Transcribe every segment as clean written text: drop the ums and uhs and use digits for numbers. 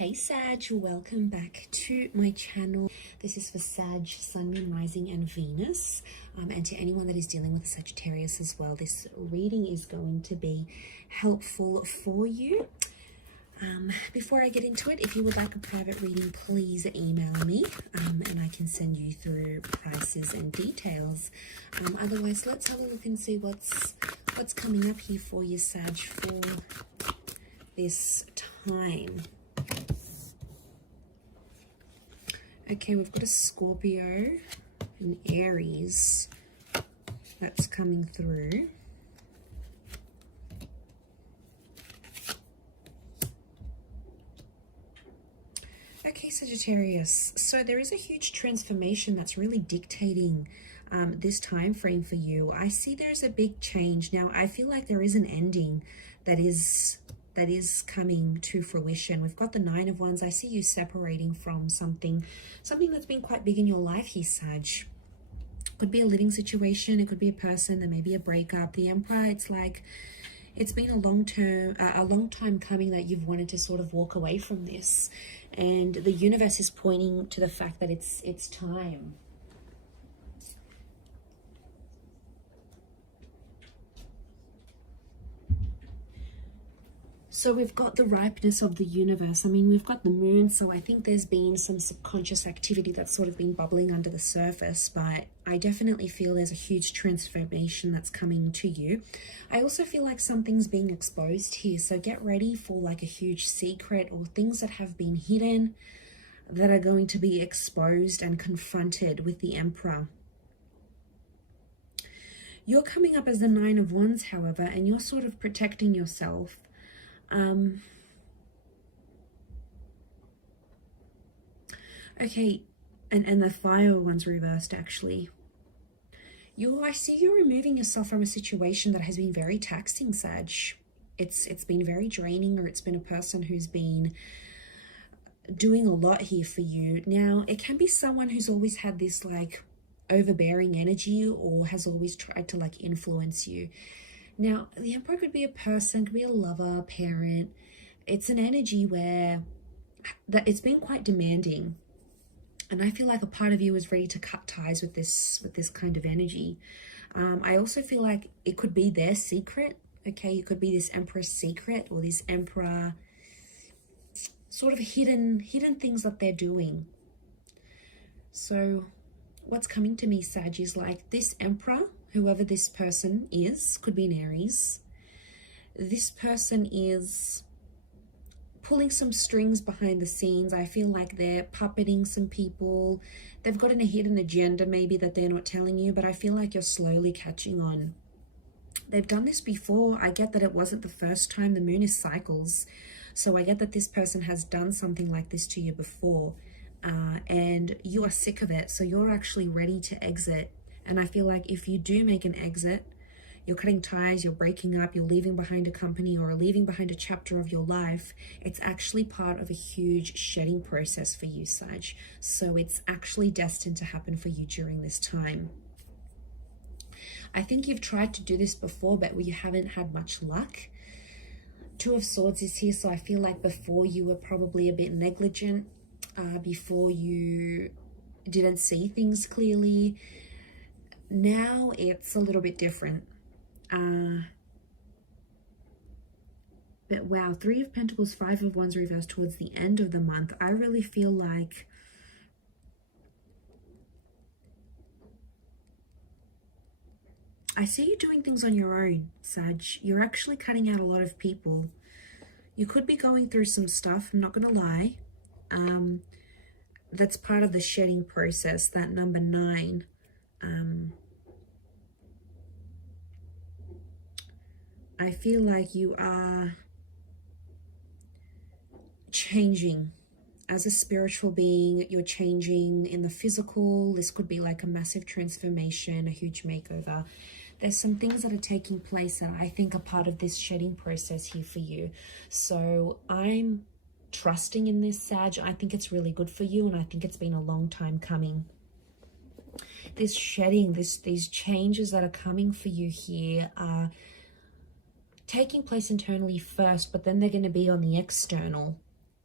Hey Sag, welcome back to my channel. This is for Sag, Sun, Moon, Rising and Venus. And to anyone that is dealing with Sagittarius as well, this reading is going to be helpful for you. Before I get into it, if you would like a private reading, please email me and I can send you through prices and details. Otherwise, let's have a look and see what's coming up here for you, Sag, for this time. Okay, we've got a Scorpio, an Aries that's coming through. Okay, Sagittarius, so there is a huge transformation that's really dictating this time frame for you. I see there's a big change. Now, I feel like there is an ending that is coming to fruition. We've got the Nine of Wands. I see you separating from something that's been quite big in your life here, Sag. Could be a living situation. It could be a person. There may be a breakup. The Emperor, it's like it's been a long time coming that you've wanted to sort of walk away from this, and the universe is pointing to the fact that it's time. So we've got the ripeness of the universe. I mean, we've got the moon, so I think there's been some subconscious activity that's sort of been bubbling under the surface, but I definitely feel there's a huge transformation that's coming to you. I also feel like something's being exposed here, so get ready for like a huge secret or things that have been hidden that are going to be exposed and confronted with the Emperor. You're coming up as the Nine of Wands, however, and you're sort of protecting yourself. Okay, and the Fire one's reversed actually. I see you removing yourself from a situation that has been very taxing, Sag. It's been very draining, or it's been a person who's been doing a lot here for you. Now, it can be someone who's always had this like overbearing energy or has always tried to like influence you. Now, the Emperor could be a person, could be a lover, a parent. It's an energy where that it's been quite demanding. And I feel like a part of you is ready to cut ties with this kind of energy. I also feel like it could be their secret. Okay, it could be this Emperor's secret, or this Emperor sort of hidden things that they're doing. So what's coming to me, Sag, is like this Emperor, whoever this person is, could be an Aries. This person is pulling some strings behind the scenes. I feel like they're puppeting some people. They've got a hidden agenda maybe that they're not telling you, but I feel like you're slowly catching on. They've done this before. I get that it wasn't the first time. The moon is cycles. So I get that this person has done something like this to you before. And you are sick of it. So you're actually ready to exit. And I feel like if you do make an exit, you're cutting ties, you're breaking up, you're leaving behind a company or leaving behind a chapter of your life, it's actually part of a huge shedding process for you, Sag. So it's actually destined to happen for you during this time. I think you've tried to do this before, but you haven't had much luck. Two of Swords is here, so I feel like before you were probably a bit negligent, before you didn't see things clearly. Now it's a little bit different. But wow, Three of Pentacles, Five of Wands reversed towards the end of the month. I really feel like I see you doing things on your own, Sag. You're actually cutting out a lot of people. You could be going through some stuff, I'm not going to lie. That's part of the shedding process, that number 9. I feel like you are changing as a spiritual being. You're changing in the physical. This could be like a massive transformation, a huge makeover. There's some things that are taking place that I think are part of this shedding process here for you. So I'm trusting in this, Sag. I think it's really good for you, and I think it's been a long time coming. This shedding, these changes that are coming for you here are taking place internally first, but then they're going to be on the external.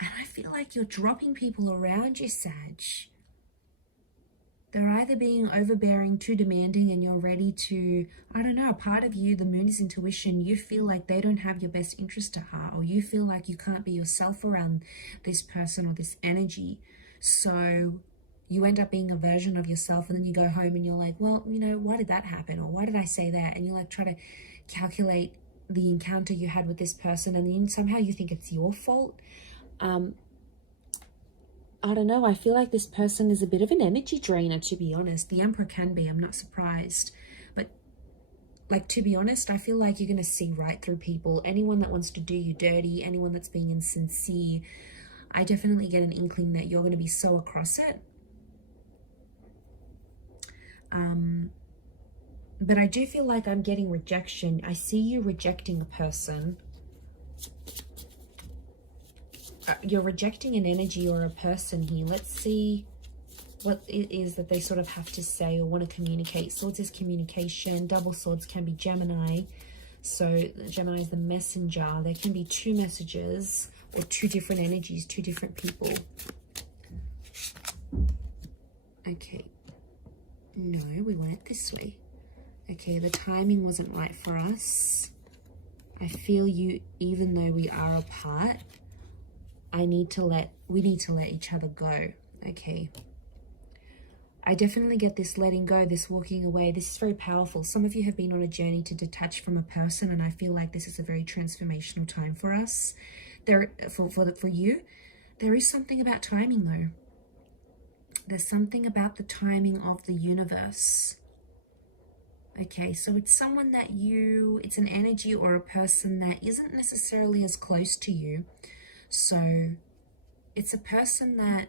And I feel like you're dropping people around you, Sag. They're either being overbearing, too demanding, and you're ready to, I don't know, a part of you, the moon is intuition, you feel like they don't have your best interest at heart, or you feel like you can't be yourself around this person or this energy. So you end up being a version of yourself, and then you go home and you're like, well, you know, why did that happen? Or why did I say that? And you like try to calculate the encounter you had with this person, and then somehow you think it's your fault. I don't know, I feel like this person is a bit of an energy drainer, to be honest. The Emperor can be, I'm not surprised. But, like, to be honest, I feel like you're going to see right through people. Anyone that wants to do you dirty, anyone that's being insincere, I definitely get an inkling that you're going to be so across it. But I do feel like I'm getting rejection. I see you rejecting a person. You're rejecting an energy or a person here. Let's see what it is that they sort of have to say or want to communicate. Swords is communication. Double swords can be Gemini. So Gemini is the messenger. There can be two messages or two different energies, two different people. Okay. No, we went this way. Okay, the timing wasn't right for us. I feel you, even though we are apart, we need to let each other go. Okay. I definitely get this letting go, this walking away. This is very powerful. Some of you have been on a journey to detach from a person, and I feel like this is a very transformational time for us. For you, there is something about timing though. There's something about the timing of the universe. Okay, so it's someone that it's an energy or a person that isn't necessarily as close to you. So it's a person that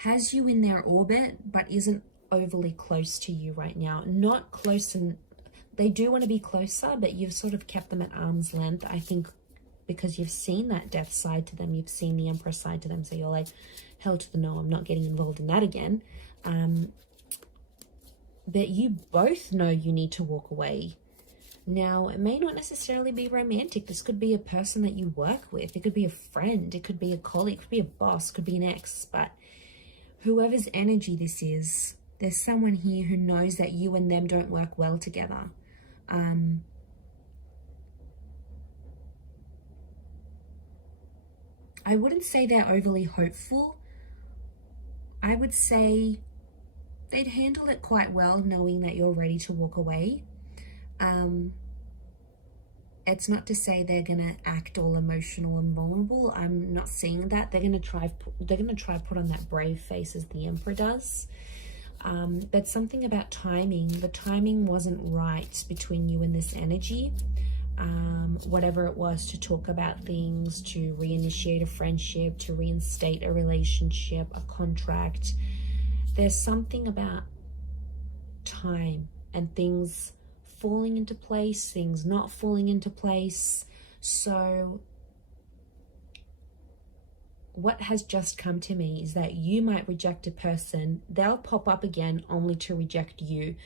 has you in their orbit, but isn't overly close to you right now. Not close, and they do want to be closer, but you've sort of kept them at arm's length, I think, because you've seen that death side to them. You've seen the Emperor side to them. So you're like, hell to the no, I'm not getting involved in that again. But you both know you need to walk away. Now, it may not necessarily be romantic. This could be a person that you work with. It could be a friend. It could be a colleague. It could be a boss. It could be an ex. But whoever's energy this is, there's someone here who knows that you and them don't work well together. I wouldn't say they're overly hopeful. I would say they'd handle it quite well knowing that you're ready to walk away. It's not to say they're gonna act all emotional and vulnerable. I'm not seeing that. They're gonna try put on that brave face as the Emperor does. But something about timing. The timing wasn't right between you and this energy. Whatever it was, to talk about things, to reinitiate a friendship, to reinstate a relationship, a contract. There's something about time and things falling into place, things not falling into place. So what has just come to me is that you might reject a person. They'll pop up again only to reject you.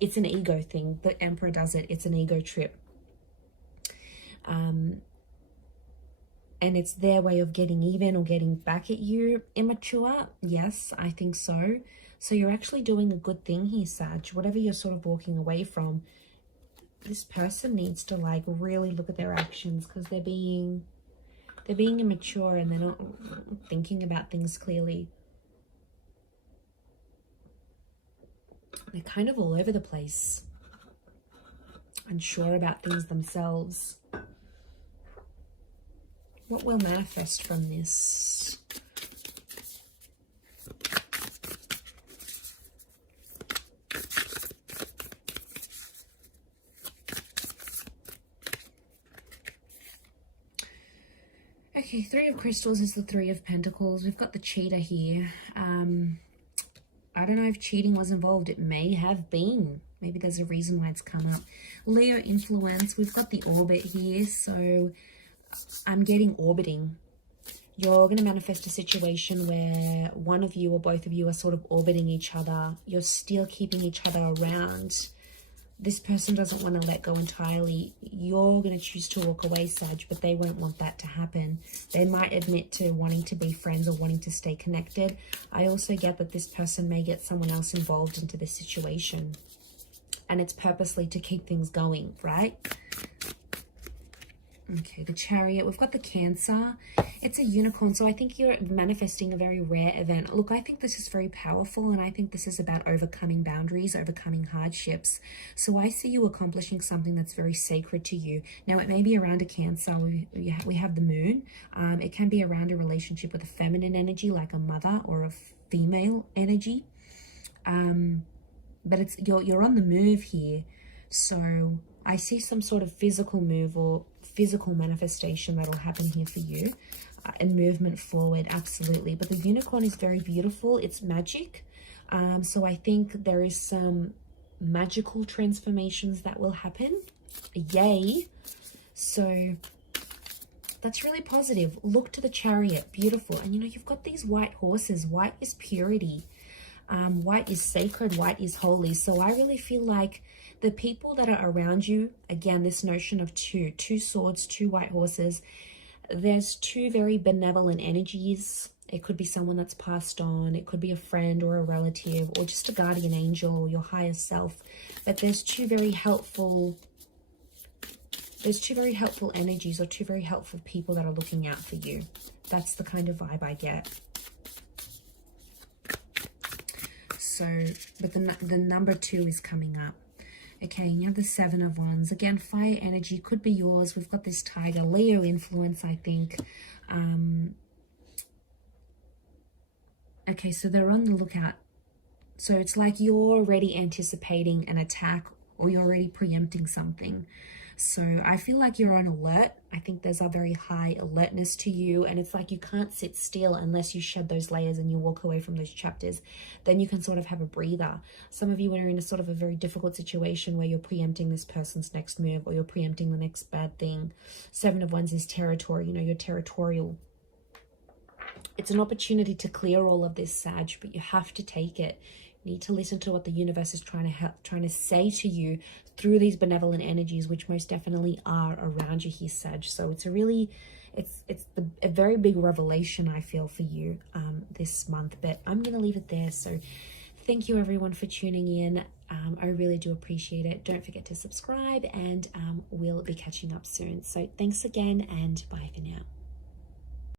It's an ego thing. The Emperor does it. It's an ego trip. And it's their way of getting even or getting back at you. Immature? Yes, I think so. So you're actually doing a good thing here, Sag. Whatever you're sort of walking away from, this person needs to like really look at their actions, because they're being immature and they're not thinking about things clearly. They're kind of all over the place, unsure about things themselves. What will manifest from this? Okay, Three of Crystals is the Three of Pentacles. We've got the cheater here. I don't know if cheating was involved. It may have been. Maybe there's a reason why it's come up. Leo influence. We've got the orbit here. So I'm getting orbiting. You're going to manifest a situation where one of you or both of you are sort of orbiting each other. You're still keeping each other around. This person doesn't want to let go entirely. You're going to choose to walk away, Sag, but they won't want that to happen. They might admit to wanting to be friends or wanting to stay connected. I also get that this person may get someone else involved into this situation. And it's purposely to keep things going, right? Okay, the Chariot. We've got the Cancer. It's a unicorn, so I think you're manifesting a very rare event. Look, I think this is very powerful, and I think this is about overcoming boundaries, overcoming hardships. So I see you accomplishing something that's very sacred to you. Now, it may be around a Cancer. We have the Moon. It can be around a relationship with a feminine energy, like a mother or a female energy. But it's you're on the move here. So I see some sort of physical move or physical manifestation that'll happen here for you, and movement forward, absolutely. But the unicorn is very beautiful. It's magic. So I think there is some magical transformations that will happen. Yay. So that's really positive. Look to the Chariot. Beautiful. And you know, you've got these white horses. White is purity. White is sacred. White is holy. So I really feel like the people that are around you, again, this notion of two swords, two white horses, there's two very benevolent energies. It could be someone that's passed on. It could be a friend or a relative or just a guardian angel or your higher self. But there's two very helpful energies or two very helpful people that are looking out for you. That's the kind of vibe I get. So, but the number 2 is coming up. Okay, you have the 7 of Wands. Again, fire energy could be yours. We've got this Tiger, Leo influence, I think. Okay, so they're on the lookout. So it's like you're already anticipating an attack or you're already preempting something. So I feel like you're on alert. I think there's a very high alertness to you, and it's like you can't sit still unless you shed those layers and you walk away from those chapters. Then you can sort of have a breather. Some of you are in a sort of a very difficult situation where you're preempting this person's next move or you're preempting the next bad thing. 7 of Wands is territory. You know, you're territorial. It's an opportunity to clear all of this, Sag, but you have to take it. You need to listen to what the universe is trying to say to you through these benevolent energies, which most definitely are around you here, Sag. So it's a really, a very big revelation, I feel, for you this month. But I'm going to leave it there. So thank you, everyone, for tuning in. I really do appreciate it. Don't forget to subscribe, and we'll be catching up soon. So thanks again, and bye for now.